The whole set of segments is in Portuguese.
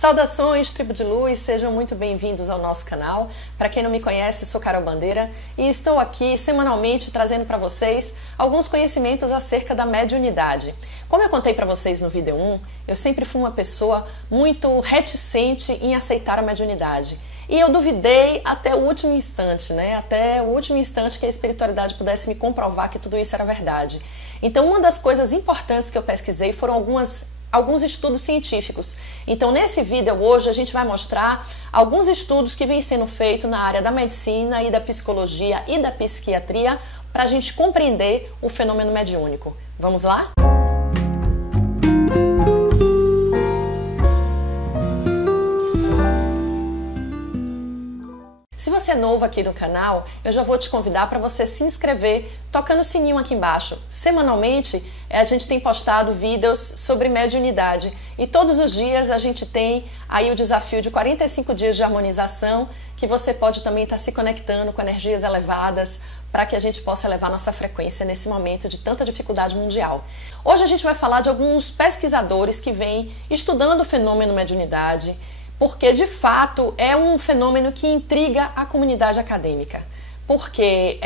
Saudações, tribo de luz, sejam muito bem-vindos ao nosso canal. Para quem não me conhece, sou Carol Bandeira e estou aqui semanalmente trazendo para vocês alguns conhecimentos acerca da mediunidade. Como eu contei para vocês no vídeo 1, eu sempre fui uma pessoa muito reticente em aceitar a mediunidade. E eu duvidei até o último instante, né? Até o último instante que a espiritualidade pudesse me comprovar que tudo isso era verdade. Então, uma das coisas importantes que eu pesquisei foram alguns estudos científicos. Então, nesse vídeo hoje, a gente vai mostrar alguns estudos que vêm sendo feitos na área da medicina e da psicologia e da psiquiatria para a gente compreender o fenômeno mediúnico. Vamos lá? Se você é novo aqui no canal, eu já vou te convidar para você se inscrever tocando o sininho aqui embaixo. Semanalmente, a gente tem postado vídeos sobre mediunidade e todos os dias a gente tem aí o desafio de 45 dias de harmonização, que você pode também estar se conectando com energias elevadas para que a gente possa elevar nossa frequência nesse momento de tanta dificuldade mundial. Hoje a gente vai falar de alguns pesquisadores que vêm estudando o fenômeno mediunidade, porque de fato é um fenômeno que intriga a comunidade acadêmica, porque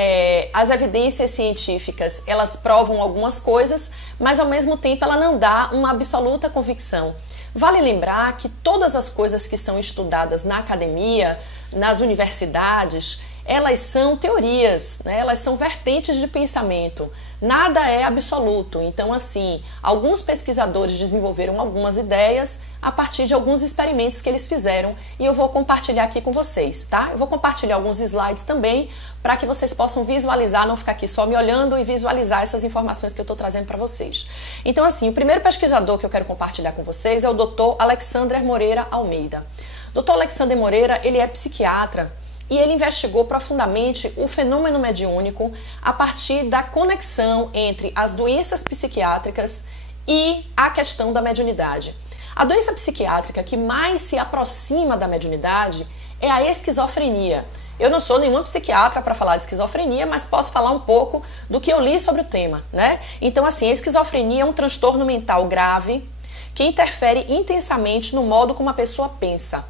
as evidências científicas elas provam algumas coisas, mas ao mesmo tempo ela não dá uma absoluta convicção. Vale lembrar que todas as coisas que são estudadas na academia, nas universidades, elas são teorias, né? Elas são vertentes de pensamento, nada é absoluto. Então, assim, alguns pesquisadores desenvolveram algumas ideias a partir de alguns experimentos que eles fizeram e eu vou compartilhar aqui com vocês, tá? Eu vou compartilhar alguns slides também para que vocês possam visualizar, não ficar aqui só me olhando e visualizar essas informações que eu estou trazendo para vocês. Então, assim, o primeiro pesquisador que eu quero compartilhar com vocês é o Dr. Alexander Moreira Almeida. Dr. Alexander Moreira, ele é psiquiatra e ele investigou profundamente o fenômeno mediúnico a partir da conexão entre as doenças psiquiátricas e a questão da mediunidade. A doença psiquiátrica que mais se aproxima da mediunidade é a esquizofrenia. Eu não sou nenhuma psiquiatra para falar de esquizofrenia, mas posso falar um pouco do que eu li sobre o tema, né? Então, assim, a esquizofrenia é um transtorno mental grave que interfere intensamente no modo como a pessoa pensa,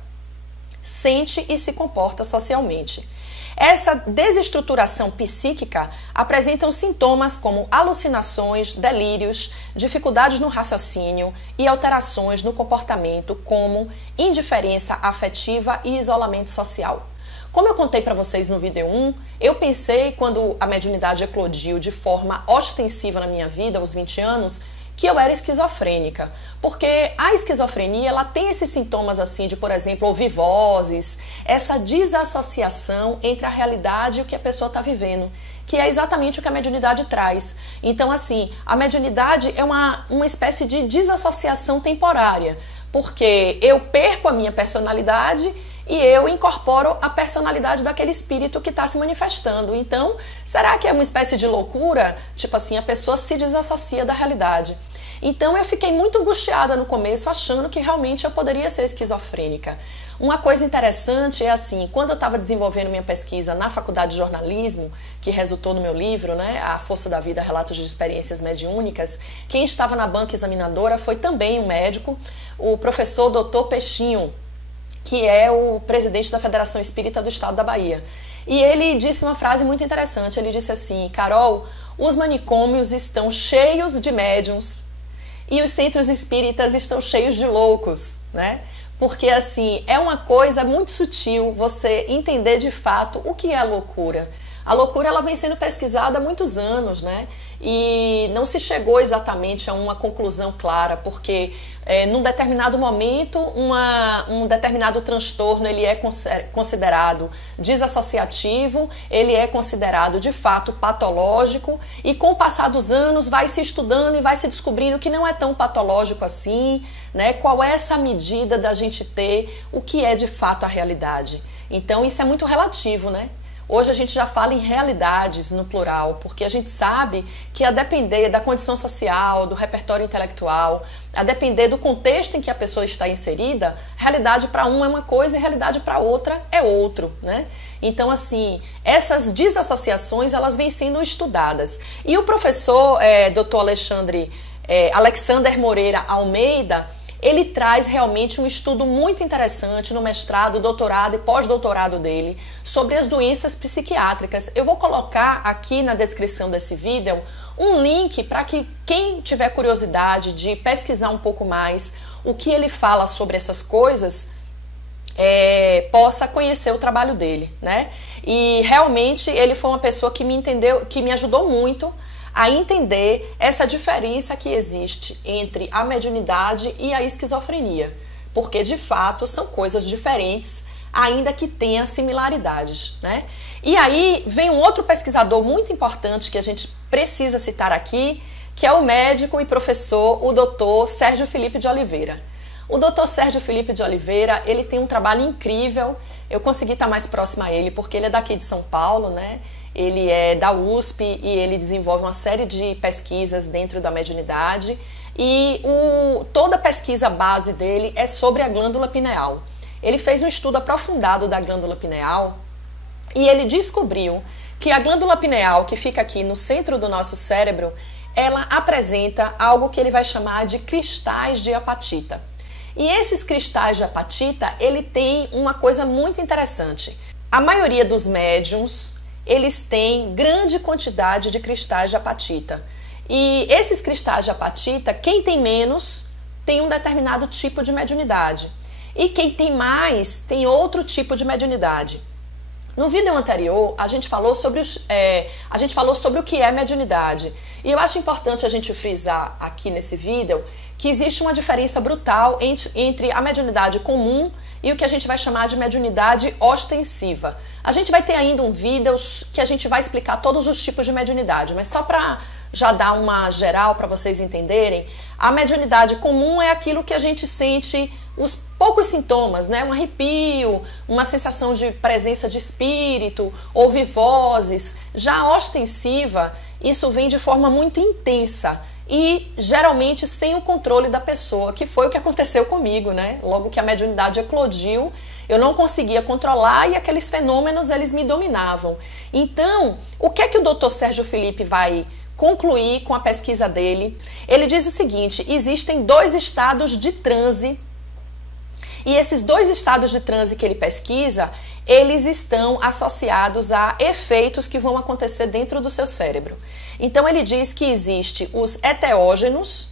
sente e se comporta socialmente. Essa desestruturação psíquica apresenta sintomas como alucinações, delírios, dificuldades no raciocínio e alterações no comportamento, como indiferença afetiva e isolamento social. Como eu contei para vocês no vídeo 1, eu pensei, quando a mediunidade eclodiu de forma ostensiva na minha vida, aos 20 anos, que eu era esquizofrênica, porque a esquizofrenia ela tem esses sintomas assim de, por exemplo, ouvir vozes, essa desassociação entre a realidade e o que a pessoa está vivendo, que é exatamente o que a mediunidade traz. Então, assim, a mediunidade é uma espécie de desassociação temporária, porque eu perco a minha personalidade e eu incorporo a personalidade daquele espírito que está se manifestando. Então, será que é uma espécie de loucura? Tipo assim, a pessoa se desassocia da realidade. Então, eu fiquei muito angustiada no começo, achando que realmente eu poderia ser esquizofrênica. Uma coisa interessante é assim, quando eu estava desenvolvendo minha pesquisa na Faculdade de Jornalismo, que resultou no meu livro, né, A Força da Vida, Relatos de Experiências Mediúnicas, quem estava na banca examinadora foi também um médico, o professor Dr. Peixinho, que é o presidente da Federação Espírita do Estado da Bahia. E ele disse uma frase muito interessante, ele disse assim: Carol, os manicômios estão cheios de médiuns e os centros espíritas estão cheios de loucos, né? Porque assim, é uma coisa muito sutil você entender de fato o que é a loucura. A loucura ela vem sendo pesquisada há muitos anos, né? E não se chegou exatamente a uma conclusão clara, porque num determinado momento, um determinado transtorno ele é considerado desassociativo, ele é considerado de fato patológico, e com o passar dos anos vai se estudando e vai se descobrindo que não é tão patológico assim, né? Qual é essa medida da gente ter o que é de fato a realidade? Então isso é muito relativo, né? Hoje a gente já fala em realidades no plural, porque a gente sabe que a depender da condição social, do repertório intelectual, a depender do contexto em que a pessoa está inserida, realidade para um é uma coisa e realidade para outra é outro, né? Então, assim, essas desassociações, elas vêm sendo estudadas. E o professor Dr. Alexander Moreira Almeida, ele traz realmente um estudo muito interessante no mestrado, doutorado e pós-doutorado dele sobre as doenças psiquiátricas. Eu vou colocar aqui na descrição desse vídeo um link para que quem tiver curiosidade de pesquisar um pouco mais o que ele fala sobre essas coisas, possa conhecer o trabalho dele, né? E realmente ele foi uma pessoa que me entendeu, que me ajudou muito a entender essa diferença que existe entre a mediunidade e a esquizofrenia, porque de fato são coisas diferentes, ainda que tenham similaridades, né? E aí vem um outro pesquisador muito importante que a gente precisa citar aqui, que é o médico e professor, o Dr. Sérgio Felipe de Oliveira. O Dr. Sérgio Felipe de Oliveira, ele tem um trabalho incrível. Eu consegui estar mais próxima a ele porque ele é daqui de São Paulo, né? Ele é da USP e ele desenvolve uma série de pesquisas dentro da mediunidade. E toda a pesquisa base dele é sobre a glândula pineal. Ele fez um estudo aprofundado da glândula pineal e ele descobriu que a glândula pineal, que fica aqui no centro do nosso cérebro, ela apresenta algo que ele vai chamar de cristais de apatita. E esses cristais de apatita, ele tem uma coisa muito interessante. A maioria dos médiums, eles têm grande quantidade de cristais de apatita. E esses cristais de apatita, quem tem menos, tem um determinado tipo de mediunidade. E quem tem mais, tem outro tipo de mediunidade. No vídeo anterior, a gente falou sobre o que é mediunidade. E eu acho importante a gente frisar aqui nesse vídeo que existe uma diferença brutal entre a mediunidade comum e o que a gente vai chamar de mediunidade ostensiva. A gente vai ter ainda um vídeo que a gente vai explicar todos os tipos de mediunidade, mas só para já dar uma geral para vocês entenderem, a mediunidade comum é aquilo que a gente sente os poucos sintomas, né? Um arrepio, uma sensação de presença de espírito, ouvir vozes. Já a ostensiva, isso vem de forma muito intensa e geralmente sem o controle da pessoa, que foi o que aconteceu comigo, né? Logo que a mediunidade eclodiu, eu não conseguia controlar e aqueles fenômenos, eles me dominavam. Então, o que é que o Dr. Sérgio Felipe vai concluir com a pesquisa dele? Ele diz o seguinte: existem 2 estados de transe. E esses 2 estados de transe que ele pesquisa, eles estão associados a efeitos que vão acontecer dentro do seu cérebro. Então ele diz que existe os eteógenos,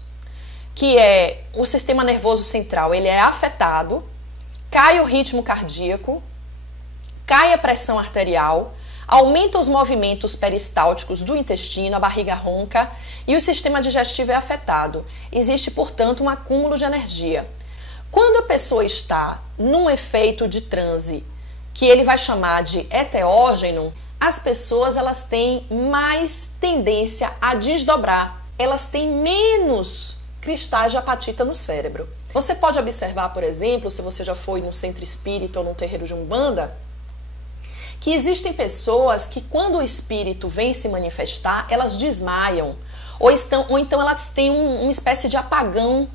que é o sistema nervoso central, ele é afetado, cai o ritmo cardíaco, cai a pressão arterial, aumenta os movimentos peristálticos do intestino, a barriga ronca e o sistema digestivo é afetado. Existe, portanto, um acúmulo de energia. Quando a pessoa está num efeito de transe, que ele vai chamar de eteógeno, as pessoas elas têm mais tendência a desdobrar. Elas têm menos cristais de apatita no cérebro. Você pode observar, por exemplo, se você já foi num centro espírita ou num terreiro de umbanda, que existem pessoas que quando o espírito vem se manifestar, elas desmaiam. Ou então elas têm uma espécie de apagão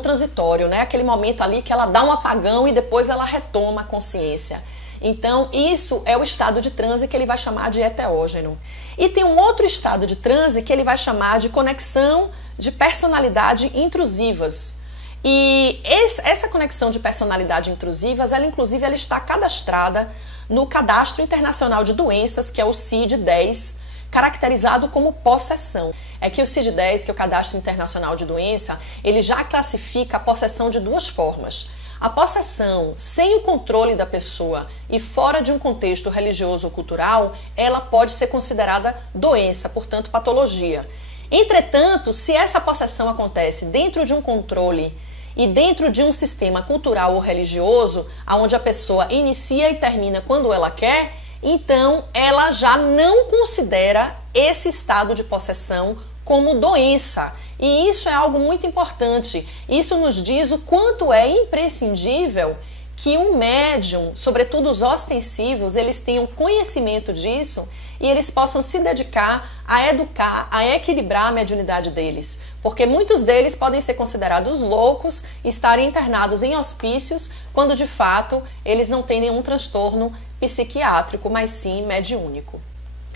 transitório, né? Aquele momento ali que ela dá um apagão e depois ela retoma a consciência. Então, isso é o estado de transe que ele vai chamar de eteógeno. E tem um outro estado de transe que ele vai chamar de conexão de personalidade intrusivas. E essa conexão de personalidade intrusivas, ela inclusive ela está cadastrada no Cadastro Internacional de Doenças, que é o CID-10, caracterizado como possessão. É que o CID-10, que é o Cadastro Internacional de Doença, ele já classifica a possessão de 2 formas. A possessão sem o controle da pessoa e fora de um contexto religioso ou cultural, ela pode ser considerada doença, portanto patologia. Entretanto, se essa possessão acontece dentro de um controle e dentro de um sistema cultural ou religioso, onde a pessoa inicia e termina quando ela quer, então ela já não considera esse estado de possessão como doença. E isso é algo muito importante. Isso nos diz o quanto é imprescindível que um médium, sobretudo os ostensivos, eles tenham conhecimento disso e eles possam se dedicar a educar, a equilibrar a mediunidade deles. Porque muitos deles podem ser considerados loucos e estarem internados em hospícios, quando de fato eles não têm nenhum transtorno psiquiátrico, mas sim mediúnico.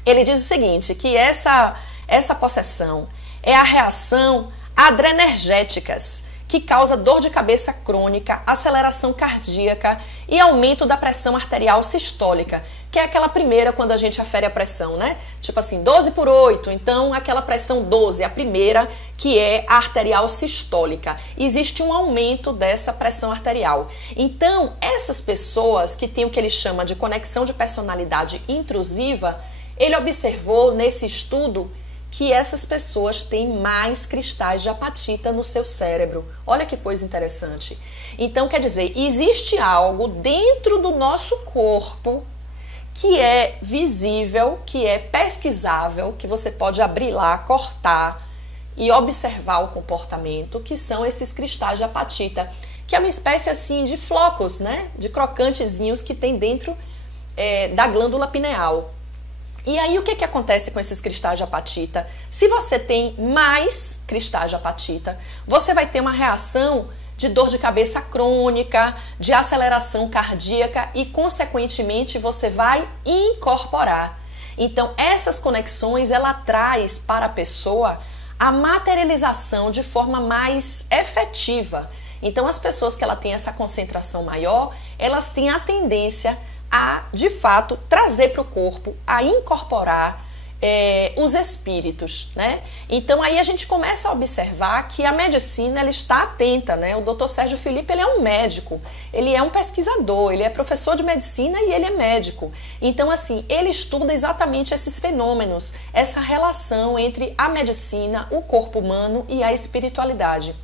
Ele diz o seguinte, que essa possessão é a reação adrenergéticas, que causa dor de cabeça crônica, aceleração cardíaca e aumento da pressão arterial sistólica, que é aquela primeira quando a gente afere a pressão, né? Tipo assim, 12/8, então aquela pressão 12, a primeira, que é a arterial sistólica. Existe um aumento dessa pressão arterial. Então, essas pessoas que têm o que ele chama de conexão de personalidade intrusiva, ele observou nesse estudo que essas pessoas têm mais cristais de apatita no seu cérebro. Olha que coisa interessante. Então, quer dizer, existe algo dentro do nosso corpo que é visível, que é pesquisável, que você pode abrir lá, cortar e observar o comportamento, que são esses cristais de apatita, que é uma espécie assim de flocos, né? De crocantezinhos que tem dentro da glândula pineal. E aí o que acontece com esses cristais de apatita? Se você tem mais cristais de apatita, você vai ter uma reação de dor de cabeça crônica, de aceleração cardíaca e, consequentemente, você vai incorporar. Então, essas conexões, ela traz para a pessoa a materialização de forma mais efetiva. Então, as pessoas que ela tem essa concentração maior, elas têm a tendência a, de fato, trazer para o corpo, a incorporar os espíritos, né? Então aí a gente começa a observar que a medicina ela está atenta, né? O Dr. Sérgio Felipe, ele é um médico, ele é um pesquisador, ele é professor de medicina e ele é médico. Então assim, ele estuda exatamente esses fenômenos, essa relação entre a medicina, o corpo humano e a espiritualidade.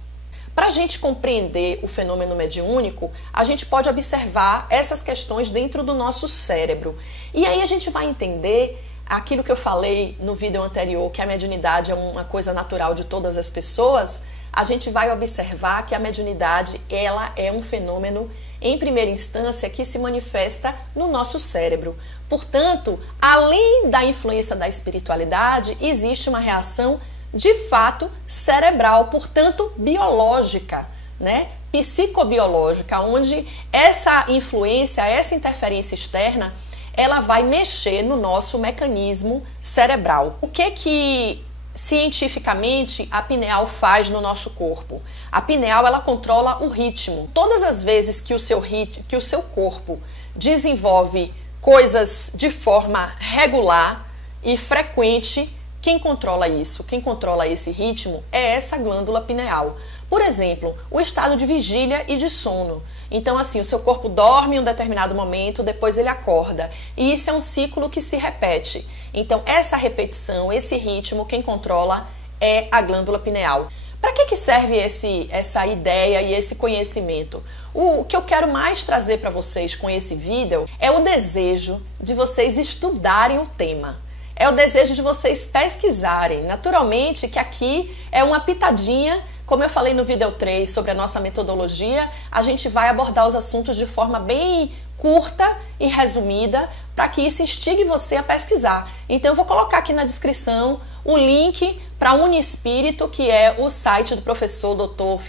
Para a gente compreender o fenômeno mediúnico, a gente pode observar essas questões dentro do nosso cérebro. E aí a gente vai entender aquilo que eu falei no vídeo anterior, que a mediunidade é uma coisa natural de todas as pessoas. A gente vai observar que a mediunidade, ela é um fenômeno, em primeira instância, que se manifesta no nosso cérebro. Portanto, além da influência da espiritualidade, existe uma reação de fato cerebral, portanto biológica, né? Psicobiológica, onde essa influência, essa interferência externa, ela vai mexer no nosso mecanismo cerebral. O que cientificamente a pineal faz no nosso corpo? A pineal, ela controla o ritmo. Todas as vezes que o seu corpo desenvolve coisas de forma regular e frequente, quem controla isso? Quem controla esse ritmo é essa glândula pineal. Por exemplo, o estado de vigília e de sono. Então, assim, o seu corpo dorme em um determinado momento, depois ele acorda. E isso é um ciclo que se repete. Então, essa repetição, esse ritmo, quem controla é a glândula pineal. Para que serve essa ideia e esse conhecimento? O que eu quero mais trazer para vocês com esse vídeo é o desejo de vocês estudarem o tema. É o desejo de vocês pesquisarem. Naturalmente que aqui é uma pitadinha, como eu falei no vídeo 3 sobre a nossa metodologia, a gente vai abordar os assuntos de forma bem curta e resumida para que isso instigue você a pesquisar. Então eu vou colocar aqui na descrição o link para Unispírito, que é o site do professor Dr.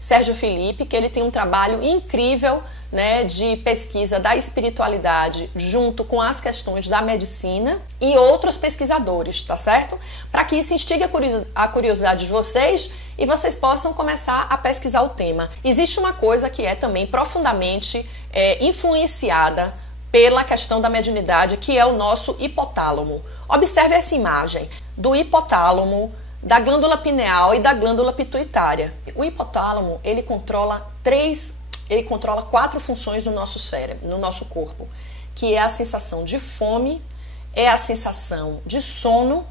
Sérgio Felipe, que ele tem um trabalho incrível, né, de pesquisa da espiritualidade junto com as questões da medicina e outros pesquisadores, tá certo? Para que isso instigue a curiosidade de vocês e vocês possam começar a pesquisar o tema. Existe uma coisa que é também profundamente influenciada pela questão da mediunidade, que é o nosso hipotálamo. Observe essa imagem do hipotálamo, da glândula pineal e da glândula pituitária. O hipotálamo, ele controla 4 funções no nosso cérebro, no nosso corpo, que é a sensação de fome, é a sensação de sono,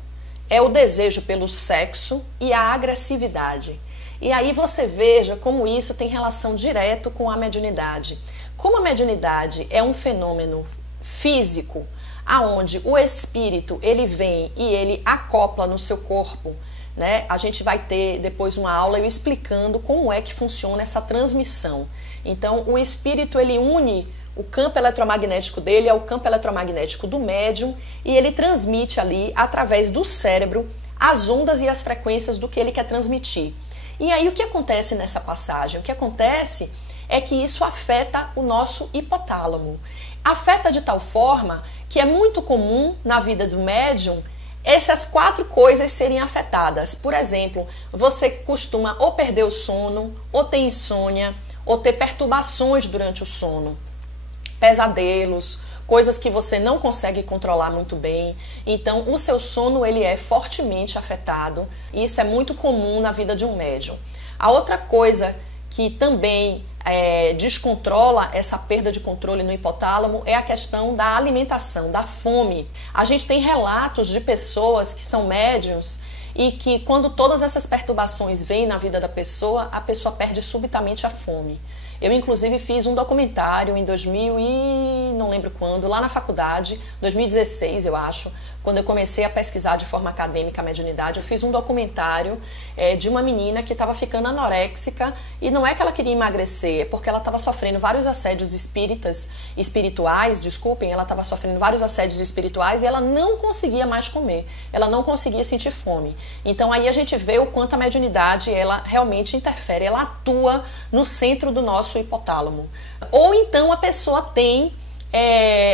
é o desejo pelo sexo e a agressividade. E aí você veja como isso tem relação direto com a mediunidade. Como a mediunidade é um fenômeno físico, aonde o espírito ele vem e ele acopla no seu corpo, né? A gente vai ter depois uma aula eu explicando como é que funciona essa transmissão. Então, o espírito ele une o campo eletromagnético dele ao campo eletromagnético do médium e ele transmite ali através do cérebro as ondas e as frequências do que ele quer transmitir. E aí o que acontece nessa passagem? O que acontece é que isso afeta o nosso hipotálamo. Afeta de tal forma que é muito comum na vida do médium essas 4 coisas serem afetadas. Por exemplo, você costuma ou perder o sono, ou ter insônia, ou ter perturbações durante o sono, pesadelos, coisas que você não consegue controlar muito bem. Então, o seu sono ele é fortemente afetado e isso é muito comum na vida de um médium. A outra coisa que também descontrola essa perda de controle no hipotálamo é a questão da alimentação, da fome. A gente tem relatos de pessoas que são médiums e que quando todas essas perturbações vêm na vida da pessoa, a pessoa perde subitamente a fome. Eu, inclusive, fiz um documentário em 2000 e não lembro quando, lá na faculdade, 2016, eu acho, quando eu comecei a pesquisar de forma acadêmica a mediunidade, eu fiz um documentário de uma menina que estava ficando anoréxica e não é que ela queria emagrecer, é porque ela estava sofrendo vários assédios espirituais, ela estava sofrendo vários assédios espirituais e ela não conseguia mais comer, ela não conseguia sentir fome. Então aí a gente vê o quanto a mediunidade, ela realmente interfere, ela atua no centro do nosso hipotálamo. Ou então a pessoa tem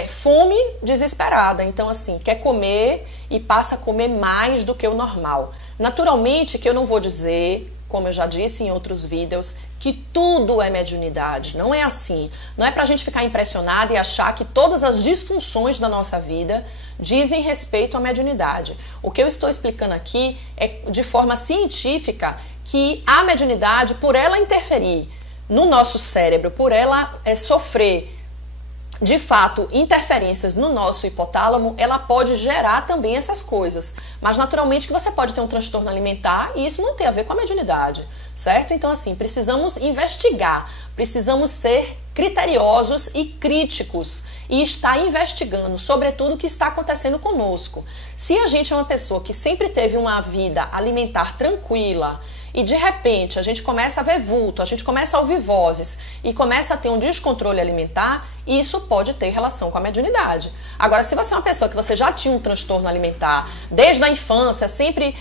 fome desesperada, então assim, quer comer e passa a comer mais do que o normal. Naturalmente que eu não vou dizer, como eu já disse em outros vídeos, que tudo é mediunidade, não é assim. Não é pra gente ficar impressionado e achar que todas as disfunções da nossa vida dizem respeito à mediunidade. O que eu estou explicando aqui é de forma científica que a mediunidade, por ela interferir no nosso cérebro, por ela sofrer de fato, interferências no nosso hipotálamo, ela pode gerar também essas coisas. Mas naturalmente que você pode ter um transtorno alimentar e isso não tem a ver com a mediunidade, certo? Então assim, precisamos investigar, precisamos ser criteriosos e críticos e estar investigando, sobretudo, o que está acontecendo conosco. Se a gente é uma pessoa que sempre teve uma vida alimentar tranquila, e de repente a gente começa a ver vulto, a gente começa a ouvir vozes e começa a ter um descontrole alimentar, isso pode ter relação com a mediunidade. Agora, se você é uma pessoa que você já tinha um transtorno alimentar desde a infância, sempre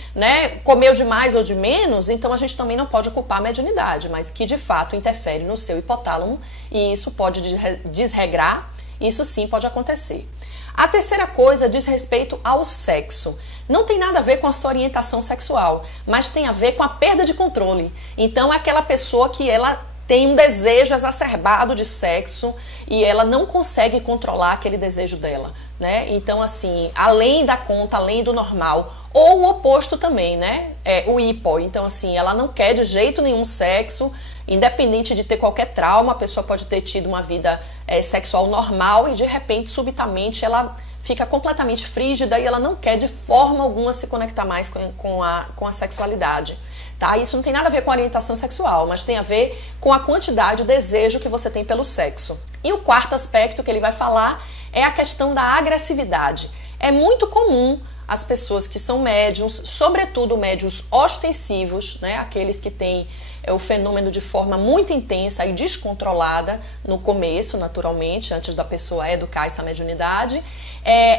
comeu de mais ou de menos, então a gente também não pode culpar a mediunidade, mas que de fato interfere no seu hipotálamo e isso pode desregrar, isso sim pode acontecer. A terceira coisa diz respeito ao sexo. Não tem nada a ver com a sua orientação sexual, mas tem a ver com a perda de controle. Então é aquela pessoa que ela tem um desejo exacerbado de sexo e ela não consegue controlar aquele desejo dela, né? Então assim, além da conta, além do normal, ou o oposto também, né? O hipo. Então assim, ela não quer de jeito nenhum sexo, independente de ter qualquer trauma, a pessoa pode ter tido uma vida sexual normal e de repente, subitamente, ela fica completamente frígida e ela não quer de forma alguma se conectar mais com a sexualidade. Tá? Isso não tem nada a ver com a orientação sexual, mas tem a ver com a quantidade, o desejo que você tem pelo sexo. E o quarto aspecto que ele vai falar é a questão da agressividade. É muito comum as pessoas que são médiums, sobretudo médiums ostensivos, né? Aqueles que têm o fenômeno de forma muito intensa e descontrolada no começo, naturalmente, antes da pessoa educar essa mediunidade,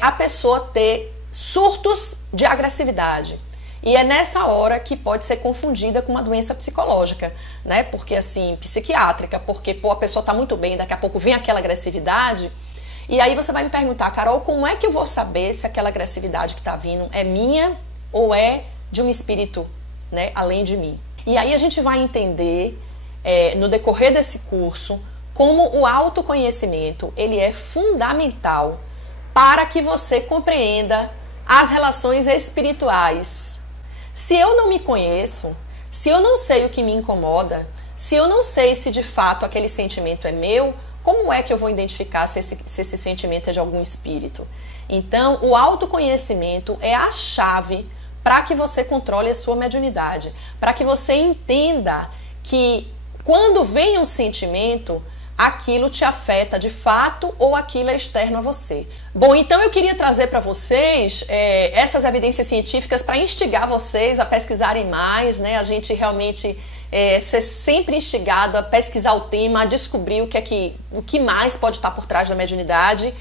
a pessoa ter surtos de agressividade. E é nessa hora que pode ser confundida com uma doença psicológica, né? Porque assim, psiquiátrica, porque a pessoa tá muito bem, daqui a pouco vem aquela agressividade. E aí você vai me perguntar, Carol, como é que eu vou saber se aquela agressividade que tá vindo é minha ou é de um espírito, né, além de mim? E aí a gente vai entender, no decorrer desse curso, como o autoconhecimento ele é fundamental para que você compreenda as relações espirituais. Se eu não me conheço, se eu não sei o que me incomoda, se eu não sei se de fato aquele sentimento é meu, como é que eu vou identificar se esse sentimento é de algum espírito? Então, o autoconhecimento é a chave para que você controle a sua mediunidade, para que você entenda que quando vem um sentimento, aquilo te afeta de fato ou aquilo é externo a você. Bom, então eu queria trazer para vocês essas evidências científicas para instigar vocês a pesquisarem mais, né? A gente realmente ser sempre instigado a pesquisar o tema, a descobrir o que mais pode estar por trás da mediunidade.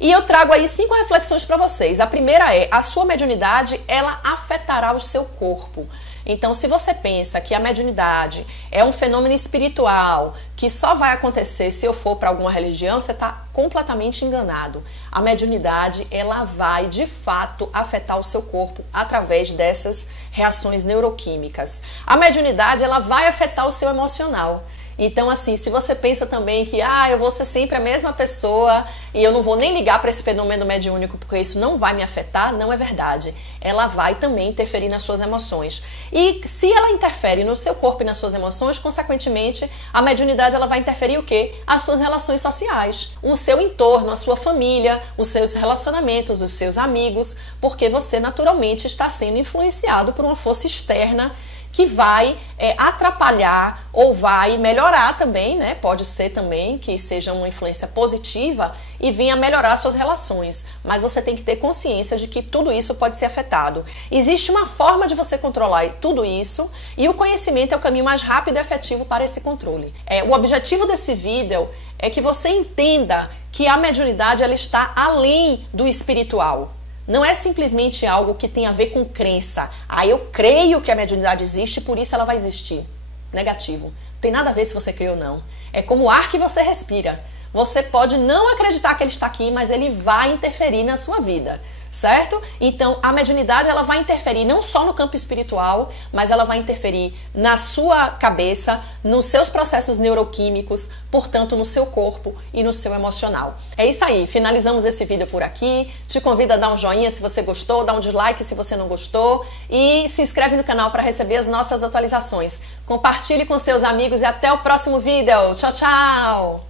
E eu trago aí 5 reflexões para vocês. A primeira é, a sua mediunidade, ela afetará o seu corpo. Então, se você pensa que a mediunidade é um fenômeno espiritual que só vai acontecer se eu for para alguma religião, você está completamente enganado. A mediunidade, ela vai, de fato, afetar o seu corpo através dessas reações neuroquímicas. A mediunidade, ela vai afetar o seu emocional. Então, assim, se você pensa também que eu vou ser sempre a mesma pessoa e eu não vou nem ligar para esse fenômeno mediúnico porque isso não vai me afetar, não é verdade. Ela vai também interferir nas suas emoções. E se ela interfere no seu corpo e nas suas emoções, consequentemente, a mediunidade ela vai interferir o quê? As suas relações sociais, o seu entorno, a sua família, os seus relacionamentos, os seus amigos, porque você naturalmente está sendo influenciado por uma força externa que vai atrapalhar ou vai melhorar também, né? Pode ser também que seja uma influência positiva e venha melhorar suas relações. Mas você tem que ter consciência de que tudo isso pode ser afetado. Existe uma forma de você controlar tudo isso e o conhecimento é o caminho mais rápido e efetivo para esse controle. O objetivo desse vídeo é que você entenda que a mediunidade ela está além do espiritual. Não é simplesmente algo que tem a ver com crença. Eu creio que a mediunidade existe, por isso ela vai existir. Negativo. Não tem nada a ver se você crê ou não. É como o ar que você respira. Você pode não acreditar que ele está aqui, mas ele vai interferir na sua vida, certo? Então, a mediunidade ela vai interferir não só no campo espiritual, mas ela vai interferir na sua cabeça, nos seus processos neuroquímicos, portanto, no seu corpo e no seu emocional. É isso aí, finalizamos esse vídeo por aqui. Te convido a dar um joinha se você gostou, dar um dislike se você não gostou e se inscreve no canal para receber as nossas atualizações. Compartilhe com seus amigos e até o próximo vídeo. Tchau, tchau!